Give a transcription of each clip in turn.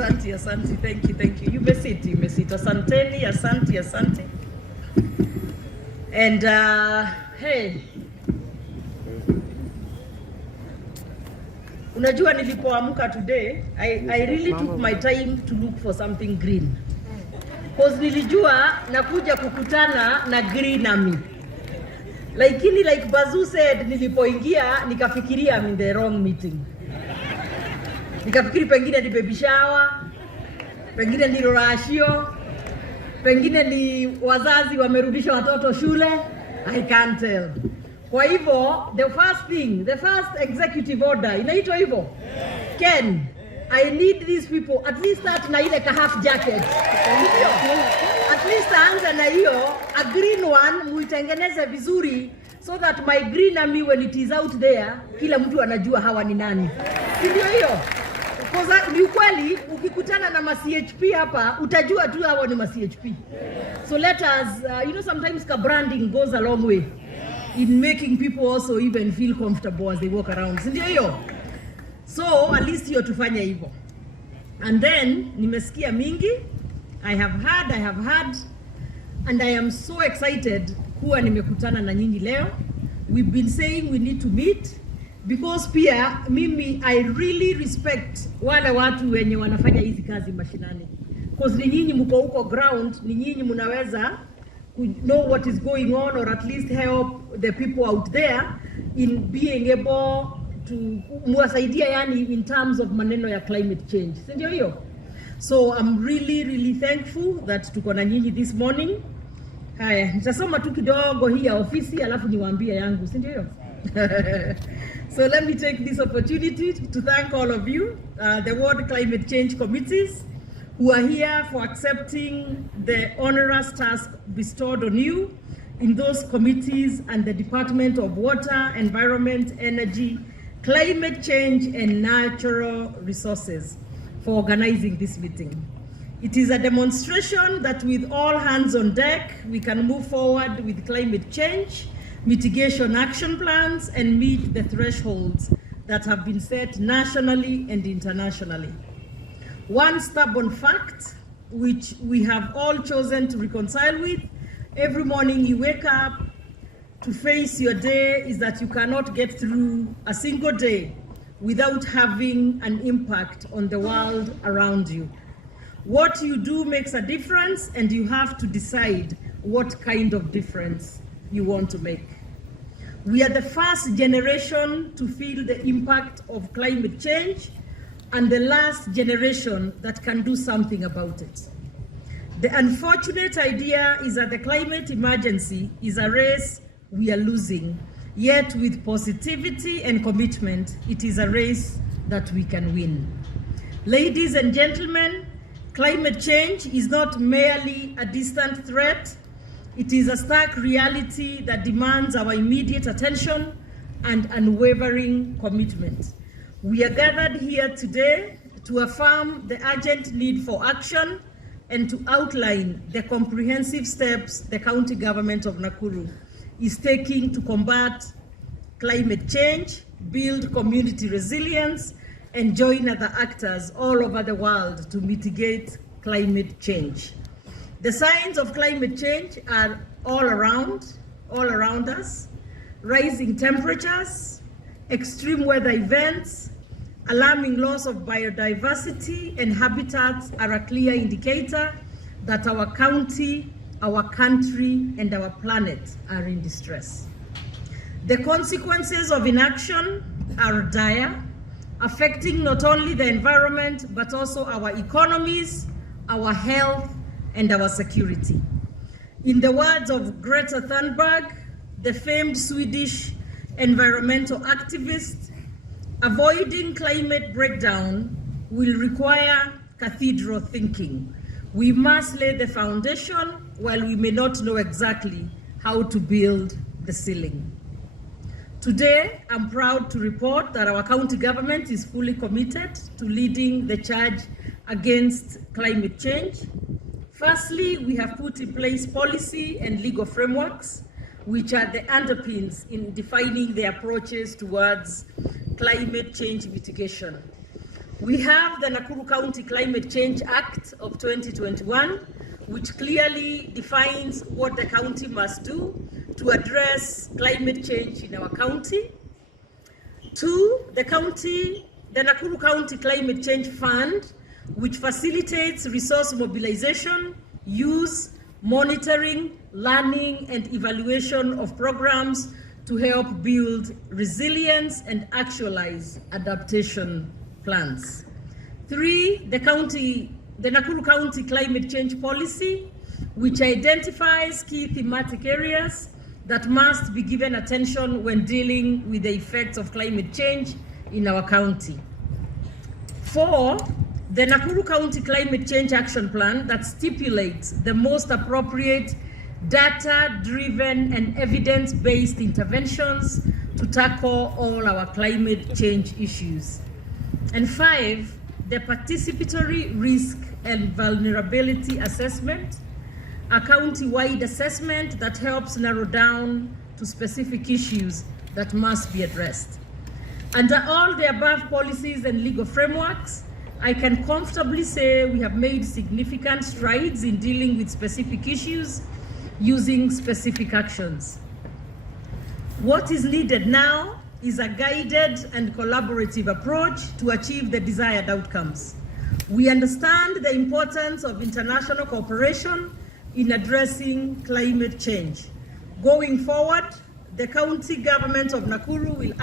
Asante, asante. Thank you, thank you. You may sit, you may sit. Asanteni, asante, asante. And hey, unajua nilipoamka today, I really took my time to look for something green. Because nilijua nakuja kukutana na green army. Lakini like Bazu said, nilipoingia nikafikiria I'm in the wrong meeting. Nikafikiri pengine ni baby shower, pengine ni rorashio, pengine ni wazazi wamerudisha watoto shule. I can't tell. Kwa hivyo, the first executive order, inaitwa hivyo? Ken, I need these people, at least start na ile ka half jacket. At least aanze na hiyo, a green one, muitengeneze vizuri, so that my green army when it is out there, kila mtu anajua hawa ni nani. Ndio hiyo. Kwa ni ukweli, ukikutana na ma-CHP hapa, utajua tu hawa ni ma-CHP. So let us, sometimes branding goes a long way in making people also even feel comfortable as they walk around. Ndio hiyo. So at least hiyo tufanye hivyo. And then nimesikia mingi, I have heard, and I am so excited kuwa nimekutana na nyinyi leo. We've been saying we need to meet because pia mimi I really respect wale watu wenye wanafanya hizi kazi mashinani. Because ni nyinyi mko huko ground, ni nyinyi mnaweza know what is going on or at least help the people out there in being able to muwasaidia yani in terms of maneno ya climate change. Si ndio hiyo? So I'm really thankful that tuko na nyinyi this morning. Haya, nitasoma tu kidogo hii ya ofisi alafu niwaambie yangu, si ndio hiyo? So let me take this opportunity to thank all of you, the World Climate Change Committees, who are here for accepting the onerous task bestowed on you in those committees and the Department of Water, Environment, Energy, Climate Change and Natural Resources for organizing this meeting. It is a demonstration that with all hands on deck, we can move forward with climate change, mitigation action plans, and meet the thresholds that have been set nationally and internationally. One stubborn fact, which we have all chosen to reconcile with, every morning you wake up to face your day, is that you cannot get through a single day without having an impact on the world around you. What you do makes a difference, and you have to decide what kind of difference you want to make. We are the first generation to feel the impact of climate change and the last generation that can do something about it. The unfortunate idea is that the climate emergency is a race we are losing, yet with positivity and commitment, it is a race that we can win. Ladies and gentlemen, climate change is not merely a distant threat. It is a stark reality that demands our immediate attention and unwavering commitment. We are gathered here today to affirm the urgent need for action and to outline the comprehensive steps the county government of Nakuru is taking to combat climate change, build community resilience, and join other actors all over the world to mitigate climate change. The signs of climate change are all around us. Rising temperatures, extreme weather events, alarming loss of biodiversity and habitats are a clear indicator that our county, our country, and our planet are in distress. The consequences of inaction are dire, affecting not only the environment, but also our economies, our health, and our security. In the words of Greta Thunberg, the famed Swedish environmental activist, avoiding climate breakdown will require cathedral thinking. We must lay the foundation while we may not know exactly how to build the ceiling. Today, I'm proud to report that our county government is fully committed to leading the charge against climate change. Firstly, we have put in place policy and legal frameworks, which are the underpins in defining the approaches towards climate change mitigation. We have the Nakuru County Climate Change Act of 2021, which clearly defines what the county must do to address climate change in our county. 2, the Nakuru County Climate Change Fund, which facilitates resource mobilization, use, monitoring, learning, and evaluation of programs to help build resilience and actualize adaptation plans. 3, the Nakuru County Climate Change Policy, which identifies key thematic areas that must be given attention when dealing with the effects of climate change in our county. 4, the Nakuru County Climate Change Action Plan that stipulates the most appropriate data-driven and evidence-based interventions to tackle all our climate change issues. And 5, the participatory risk and vulnerability assessment, a county-wide assessment that helps narrow down to specific issues that must be addressed. Under all the above policies and legal frameworks, I can comfortably say we have made significant strides in dealing with specific issues using specific actions. What is needed now is a guided and collaborative approach to achieve the desired outcomes. We understand the importance of international cooperation in addressing climate change. Going forward, the county government of Nakuru will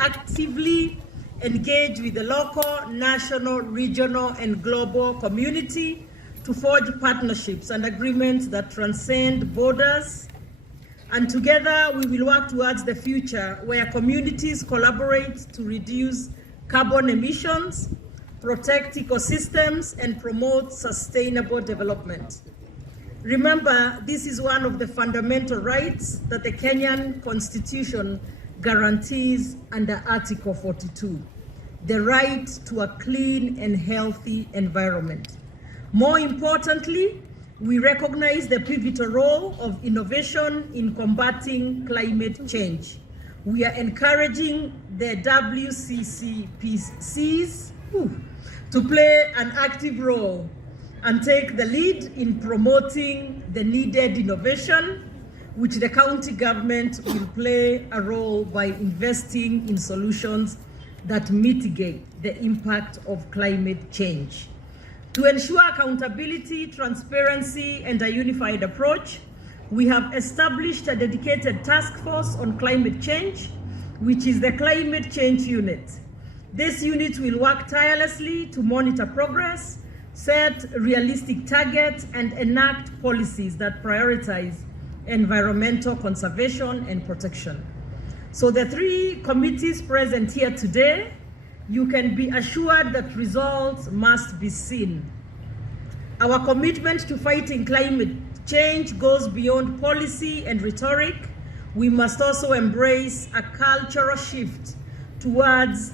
actively engage with the local, national, regional, and global community to forge partnerships and agreements that transcend borders. And together we will work towards the future where communities collaborate to reduce carbon emissions, protect ecosystems, and promote sustainable development. Remember, this is one of the fundamental rights that the Kenyan Constitution guarantees under Article 42, the right to a clean and healthy environment. More importantly, we recognize the pivotal role of innovation in combating climate change. We are encouraging the WCCPCs to play an active role and take the lead in promoting the needed innovation, which the county government will play a role by investing in solutions that mitigate the impact of climate change. To ensure accountability, transparency, and a unified approach, we have established a dedicated task force on climate change, which is the Climate Change Unit. This unit will work tirelessly to monitor progress, set realistic targets, and enact policies that prioritize environmental conservation and protection. So the 3 committees present here today, you can be assured that results must be seen. Our commitment to fighting climate change goes beyond policy and rhetoric. We must also embrace a cultural shift towards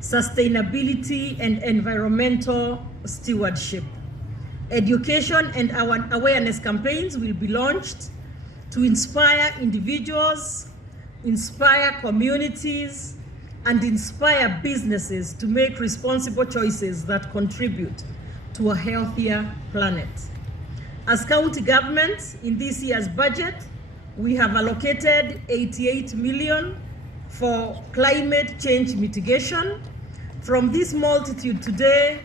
sustainability and environmental stewardship. Education and our awareness campaigns will be launched to inspire individuals, inspire communities, and inspire businesses to make responsible choices that contribute to a healthier planet. As county government, in this year's budget, we have allocated 88 million for climate change mitigation. From this multitude today,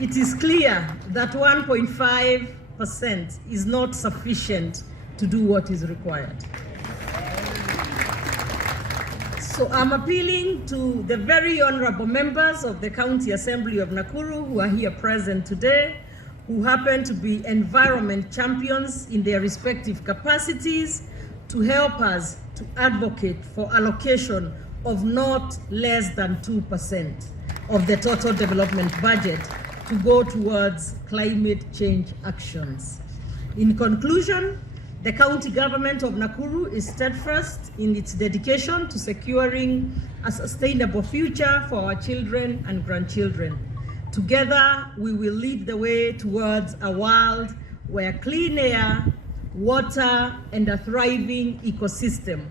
it is clear that 1.5% is not sufficient to do what is required. So I'm appealing to the very honorable members of the County Assembly of Nakuru who are here present today, who happen to be environment champions in their respective capacities, to help us to advocate for allocation of not less than 2% of the total development budget to go towards climate change actions. In conclusion, the county government of Nakuru is steadfast in its dedication to securing a sustainable future for our children and grandchildren. Together, we will lead the way towards a world where clean air, water, and a thriving ecosystem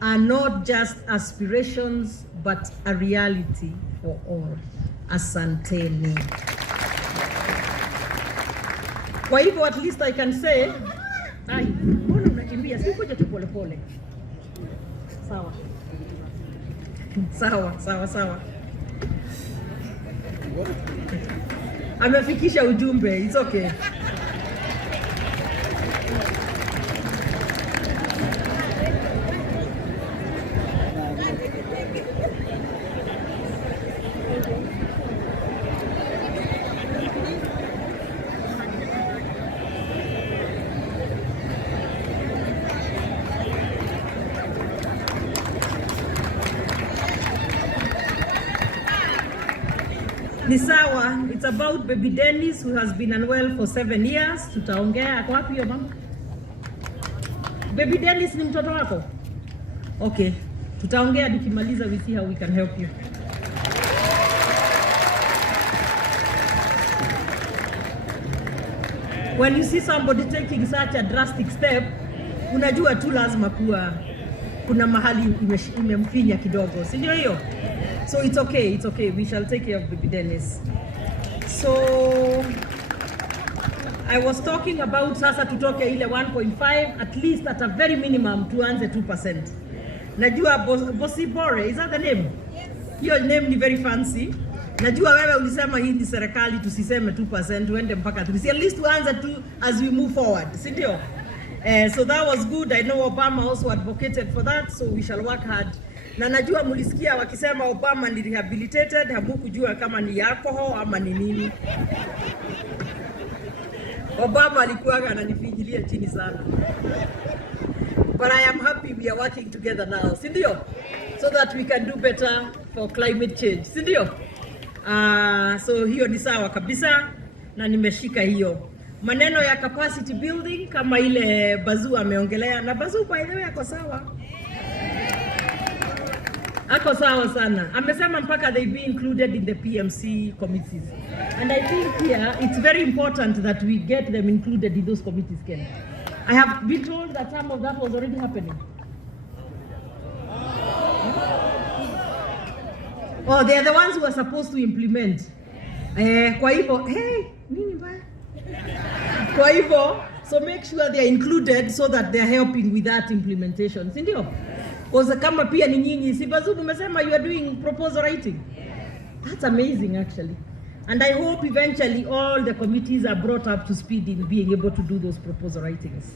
are not just aspirations, but a reality. for all. Asanteni. Kwa hivyo at least I can say, ai, mbona unakimbia? Si kuja tu pole pole. Sawa. Sawa. Amefikisha ujumbe. It's okay. Ni sawa. It's about baby Dennis who has been unwell for 7 years. Tutaongea. Ako wapi hiyo mama? Baby Dennis ni mtoto wako? Okay. Tutaongea tukimaliza, we see how we can help you. When you see somebody taking such a drastic step, unajua tu lazima kuwa kuna mahali imemfinya kidogo. Si ndio hiyo? So it's okay. We shall take care of baby Dennis. So I was talking about sasa tutoke ile 1.5, at least at a very minimum tuanze 2%. Najua Bosi Bore, is that the name? Yes. Your name ni very fancy. Najua wewe ulisema hii ni serikali tusiseme 2%, tuende mpaka 3%. At least tuanze tu as we move forward. Si ndio? So that was good. I know Obama also advocated for that, so we shall work hard. Na najua mulisikia wakisema Obama ni rehabilitated, hamukujua kama ni alcohol ama ni nini. Obama alikuwa ananifijilia chini sana. But I am happy we are working together now, si ndio? So that we can do better for climate change, si ndio? So hiyo ni sawa kabisa na nimeshika hiyo. Maneno ya capacity building kama ile Bazu ameongelea, na Bazu by the way ako sawa. Ako sawa sana. Amesema mpaka they be included in the PMC committees. And I think here it's very important that we get them included in those committees, Ken. I have been told that some of that was already happening. Oh, they are the ones who are supposed to implement. Kwa hivyo, nini ba? Kwa hivyo, so make sure they are included so that they are helping with that implementation. Si ndio? Because kama pia ni nyinyi, si Bazu umesema you are doing proposal writing. That's amazing actually. And I hope eventually all the committees are brought up to speed in being able to do those proposal writings.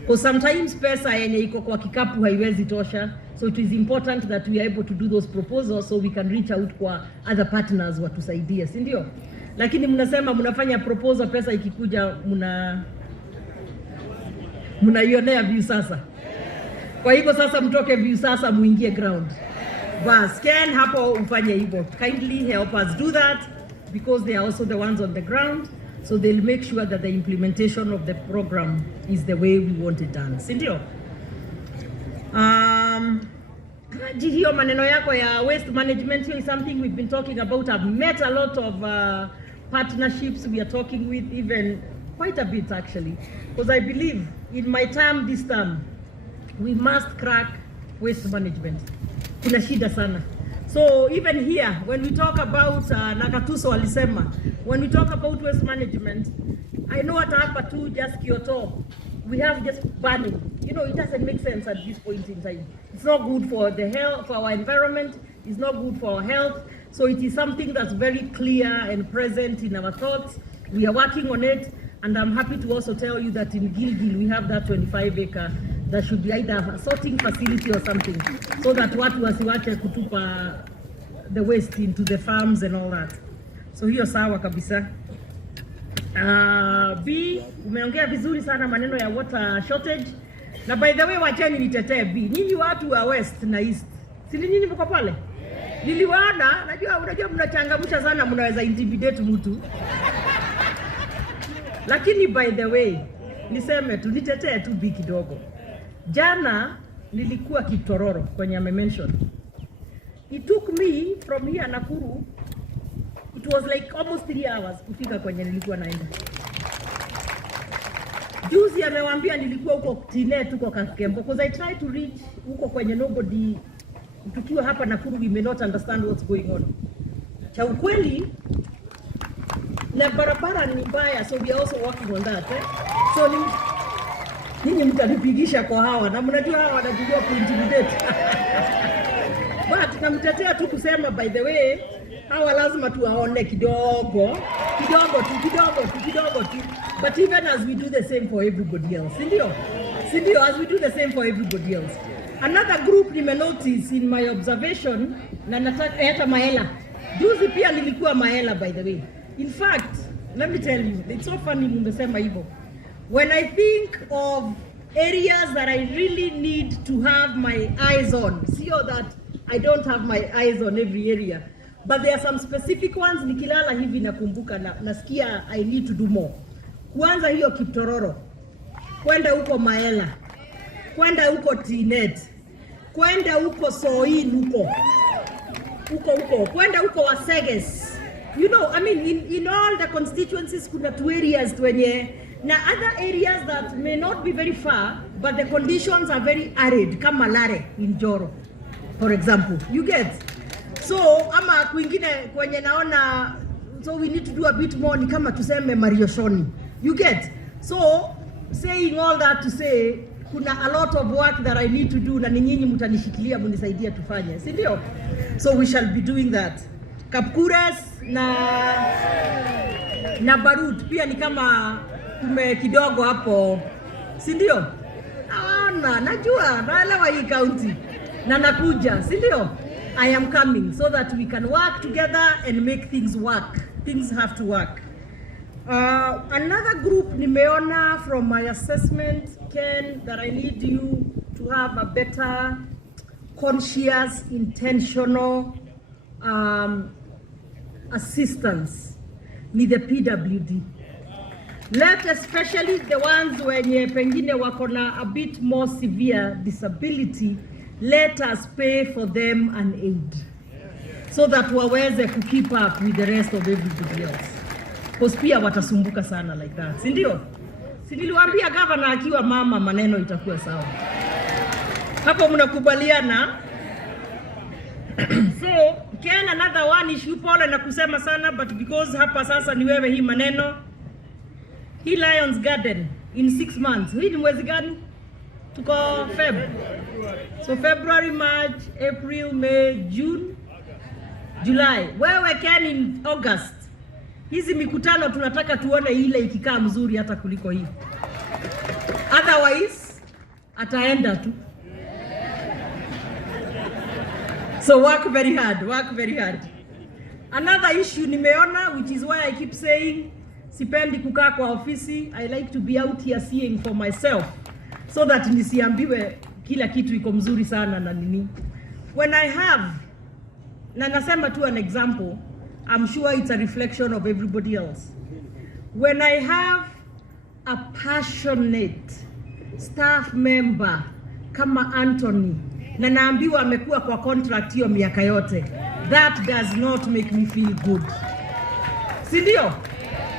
Because sometimes pesa yenye iko kwa kikapu haiwezi tosha. So it is important that we are able to do those proposals so we can reach out kwa other partners watusaidie, si ndio? Lakini mnasema mnafanya proposal, pesa ikikuja mnaionea view sasa. Kwa hivyo sasa mtoke view sasa muingie ground. Bas, Ken hapo ufanye hivyo. Kindly help us do that because they are also the ones on the ground. So they'll make sure that the implementation of the program is the way we want it done. Si ndio? Hiyo maneno yako ya waste management here is something we've been talking about. I've met a lot of partnerships we are talking with, even quite a bit actually. Because I believe in my term this term, we must crack waste management. Kuna shida sana. So even here, when we talk about Nakatuso alisema, when we talk about waste management, I know at hapa tu just Kyoto, we have just burning. You know, it doesn't make sense at this point in time. It's not good for the health, for our environment. It's not good for our health. So it is something that's very clear and present in our thoughts. We are working on it, and I'm happy to also tell you that in Gilgil we have that 25-acre. There should be either a sorting facility or something, so that watu wasiwache kutupa the waste into the farms and all that. So hiyo sawa kabisa. B, umeongea vizuri sana maneno ya water shortage. Na by the way, wacheni nitetee B. Nyinyi watu wa West na East, si nyinyi mko pale? Niliwaona, unajua mnachangamsha sana, mnaweza intimidate mtu. Lakini by the way, niseme tu nitetee tu B kidogo. Jana nilikuwa Kitororo kwenye ame-mention. It took me from here Nakuru, it was like almost 3 hours kufika kwenye nilikuwa naenda. Juzi amewambia nilikuwa huko Tinet huko Kakembo, because I tried to reach huko kwenye nobody. Tukiwa hapa Nakuru we may not understand what's going on. cha ukweli, na barabara ni mbaya, so we are also working on that so ninyi mtanipigisha kwa hawa, na mnajua hawa wanajua kuintimidate but namtetea tu kusema by the way hawa lazima tuwaone kidogo tu, but even as we do the same for everybody else, sindio, as we do the same for everybody else. Another group nimenotice in my observation, na nataka hata Mahela, juzi pia nilikuwa Mahela by the way. In fact, let me tell you, it's so funny nimesema hivyo. When I think of areas that I really need to have my eyes on, see that I don't have my eyes on every area, but there are some specific ones nikilala hivi nakumbuka nasikia I need to do more. Kwanza hiyo Kiptororo, kwenda huko Mahela, kwenda huko Tinet, kwenda huko Soin huko, kwenda huko Waseges. You know, I mean, in all the constituencies kuna two areas wenye, na other areas that may not be very far, but the conditions are very arid, kama Lare in Joro, for example. You get? So, ama kwingine kwenye naona, so we need to do a bit more, ni kama tuseme Marioshoni. You get? So, saying all that to say, kuna a lot of work that I need to do, na nyinyi mtanishikilia munisaidia tufanye, si ndio? So we shall be doing that. Kapkures na Barut pia ni kama tume kidogo hapo, si ndio? Najua naelewa hii county na nakuja, si ndio? I am coming so that we can work together and make things work. Things have to work. Another group nimeona from my assessment, Ken, that I need you to have a better conscious, intentional assistance, ni the PWD. Let especially the ones wenye pengine wako na a bit more severe disability, let us pay for them an aid so that waweze to keep up with the rest of everybody else. Because pia watasumbuka sana like that, si ndio? Si niliwaambia governor akiwa mama maneno itakuwa sawa. Hapo mnakubaliana? So, Ken, another one issue, pole na kusema sana, but because hapa sasa ni wewe hii maneno. Hii Lions Garden in 6 months. Hii ni mwezi gani? Tuko Feb. So February, March, April, May, June, July. Wewe Ken in August. Hizi mikutano tunataka tuone ile ikikaa mzuri hata kuliko hii. Otherwise, ataenda tu. So work very hard. Another issue nimeona, which is why I keep saying, sipendi kukaa kwa ofisi. I like to be out here seeing for myself, so that nisiambiwe kila kitu iko mzuri sana na nini. When I have, na nasema tu an example, I'm sure it's a reflection of everybody else. When I have a passionate staff member kama Anthony, na naambiwa amekuwa kwa contract hiyo miaka yote, that does not make me feel good. Sindio?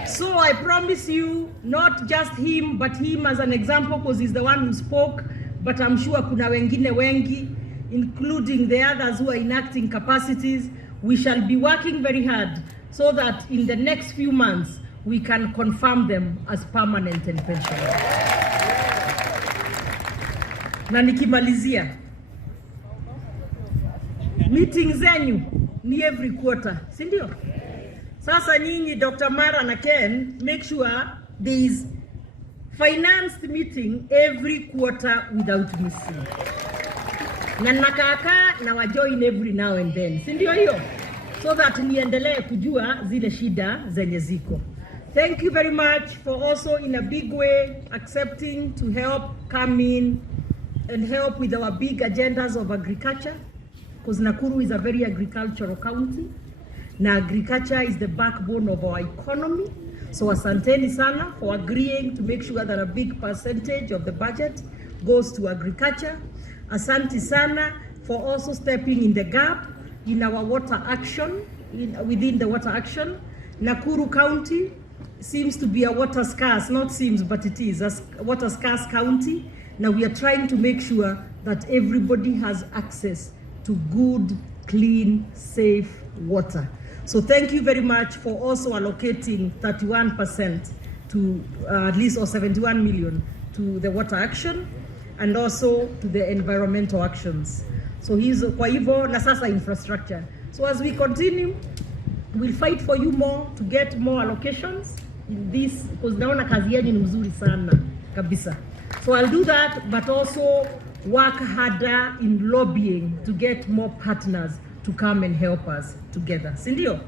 So I promise you, not just him, but him as an example, because he's the one who spoke, but I'm sure kuna wengine wengi, including the others who are in acting capacities. We shall be working very hard so that in the next few months, we can confirm them as permanent and pensionable. Na nikimalizia, meeting zenyu ni every quarter, si ndio? Sasa nyinyi Dr. Mara na Ken, make sure there is financed meeting every quarter without missing. Na nakaka na wajoin every now and then, si ndio hiyo? So that niendelee kujua zile shida zenye ziko. Thank you very much for also in a big way accepting to help come in and help with our big agendas of agriculture, because Nakuru is a very agricultural county. Na agriculture is the backbone of our economy. So asanteni sana for agreeing to make sure that a big percentage of the budget goes to agriculture. Asante sana for also stepping in the gap in our water action, within the water action. Nakuru County seems to be a water scarce, not seems, but it is a water scarce county. Now we are trying to make sure that everybody has access to good, clean, safe water. So thank you very much for also allocating 31% to at least, or 71 million to the water action and also to the environmental actions. So kwa hivyo na sasa infrastructure. So as we continue, we'll fight for you more to get more allocations in this, because naona kazi yenu ni mzuri sana kabisa. So I'll do that, but also work harder in lobbying to get more partners to come and help us together. Sindio?